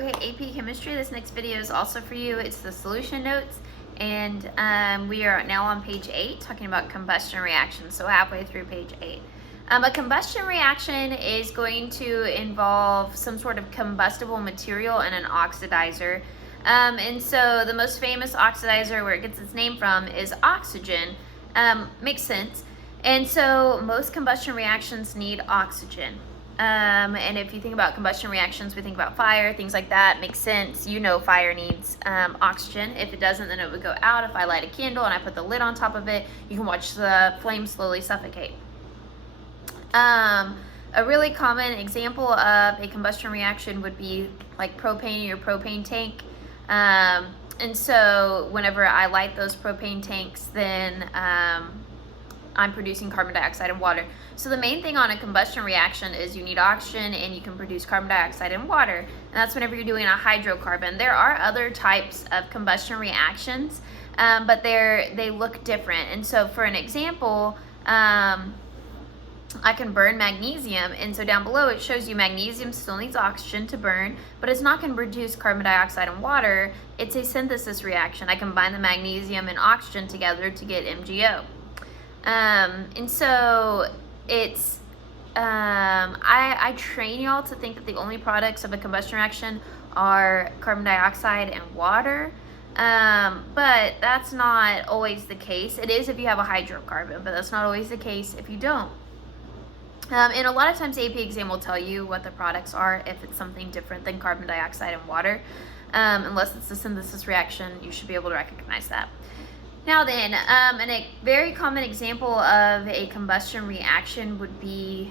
Okay, AP Chemistry, this next video is also for you. It's the solution notes, and we are now on page 8 talking about combustion reactions, so halfway through page 8. A combustion reaction is going to involve some sort of combustible material and an oxidizer. And so the most famous oxidizer, where it gets its name from, is oxygen. Makes sense. And so most combustion reactions need oxygen. And if you think about combustion reactions, we think about fire, things like that. Makes sense. You know fire needs oxygen. If it doesn't, then it would go out. If I light a candle and I put the lid on top of it, you can watch the flame slowly suffocate. A really common example of a combustion reaction would be like propane in your propane tank. And so whenever I light those propane tanks, then I'm producing carbon dioxide and water. So the main thing on a combustion reaction is you need oxygen, and you can produce carbon dioxide and water. And that's whenever you're doing a hydrocarbon. There are other types of combustion reactions, but they look different. And so for an example, I can burn magnesium, and so down below it shows you magnesium still needs oxygen to burn, but it's not going to produce carbon dioxide and water. It's a synthesis reaction. I combine the magnesium and oxygen together to get MgO. And so it's I train y'all to think that the only products of a combustion reaction are carbon dioxide and water, but that's not always the case. It is if you have a hydrocarbon, but that's not always the case if you don't. And a lot of times the AP exam will tell you what the products are if it's something different than carbon dioxide and water. Unless it's a synthesis reaction, you should be able to recognize that. Now then, a very common example of a combustion reaction would be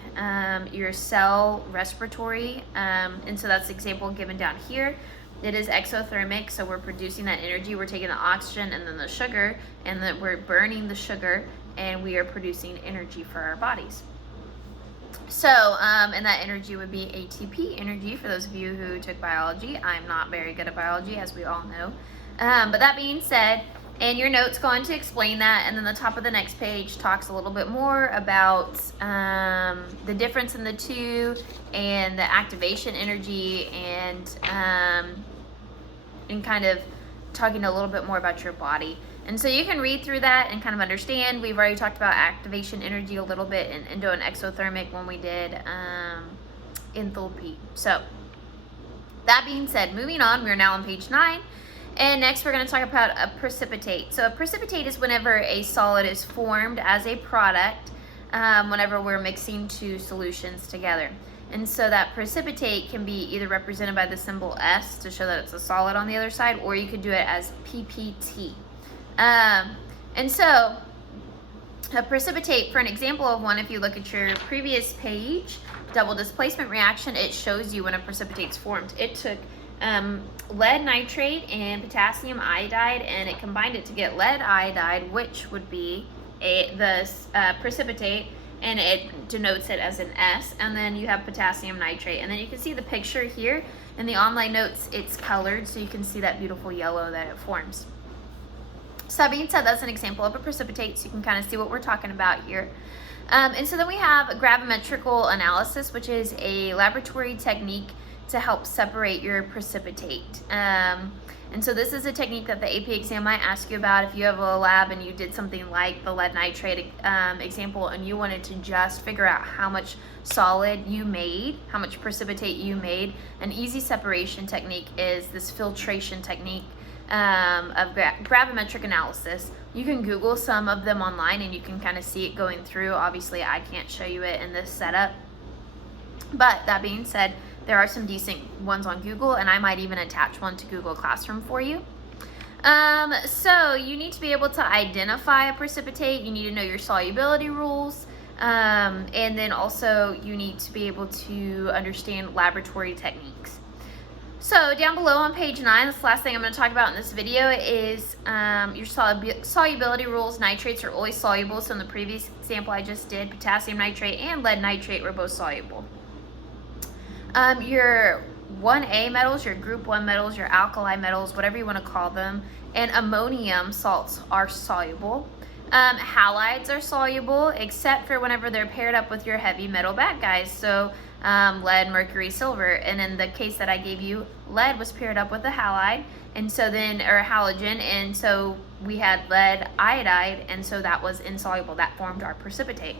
your cell respiratory. And so that's the example given down here. It is exothermic, so we're producing that energy. We're taking the oxygen and then the sugar, and then we're burning the sugar, and we are producing energy for our bodies. So, and that energy would be ATP energy for those of you who took biology. I'm not very good at biology, as we all know. But that being said, and your notes go on to explain that, and then the top of the next page talks a little bit more about the difference in the two, and the activation energy, and kind of talking a little bit more about your body. And so you can read through that and kind of understand. We've already talked about activation energy a little bit in endo and exothermic when we did enthalpy. So that being said, moving on, we're now on page 9. And next we're going to talk about a precipitate. So a precipitate is whenever a solid is formed as a product whenever we're mixing two solutions together. And so that precipitate can be either represented by the symbol S to show that it's a solid on the other side, or you could do it as PPT. And so a precipitate, for an example of one, if you look at your previous page, double displacement reaction, it shows you when a precipitate's formed. It took lead nitrate and potassium iodide, and it combined it to get lead iodide, which would be the precipitate, and it denotes it as an S. And then you have potassium nitrate, and then you can see the picture here in the online notes. It's colored, so you can see that beautiful yellow that it forms. So that being said, that's an example of a precipitate, so you can kind of see what we're talking about here. And so then we have gravimetrical analysis, which is a laboratory technique to help separate your precipitate. And so this is a technique that the AP exam might ask you about if you have a lab and you did something like the lead nitrate example, and you wanted to just figure out how much solid you made, how much precipitate you made. An easy separation technique is this filtration technique of gravimetric analysis. You can Google some of them online and you can kind of see it going through. Obviously I can't show you it in this setup, but that being said, there are some decent ones on Google, and I might even attach one to Google Classroom for you. So you need to be able to identify a precipitate. You need to know your solubility rules, and then also you need to be able to understand laboratory techniques. So down below on page 9, this last thing I'm going to talk about in this video is your solubility rules. Nitrates are always soluble. So in the previous example I just did, potassium nitrate and lead nitrate were both soluble. Your 1A metals, your group 1 metals, your alkali metals, whatever you want to call them, and ammonium salts are soluble. Halides are soluble except for whenever they're paired up with your heavy metal bad guys. So lead, mercury, silver. And in the case that I gave you, lead was paired up with a halide, and so then, or halogen, and so we had lead iodide, and so that was insoluble. That formed our precipitate.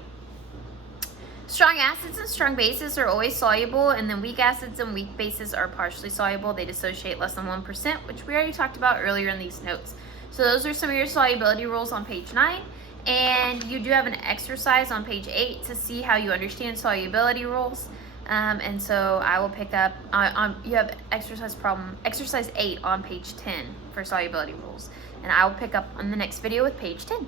Strong acids and strong bases are always soluble, and then weak acids and weak bases are partially soluble. They dissociate less than 1%, which we already talked about earlier in these notes. So those are some of your solubility rules on page 9. And you do have an exercise on page 8 to see how you understand solubility rules. And so I will pick up, you have exercise 8 on page 10 for solubility rules. And I will pick up on the next video with page 10.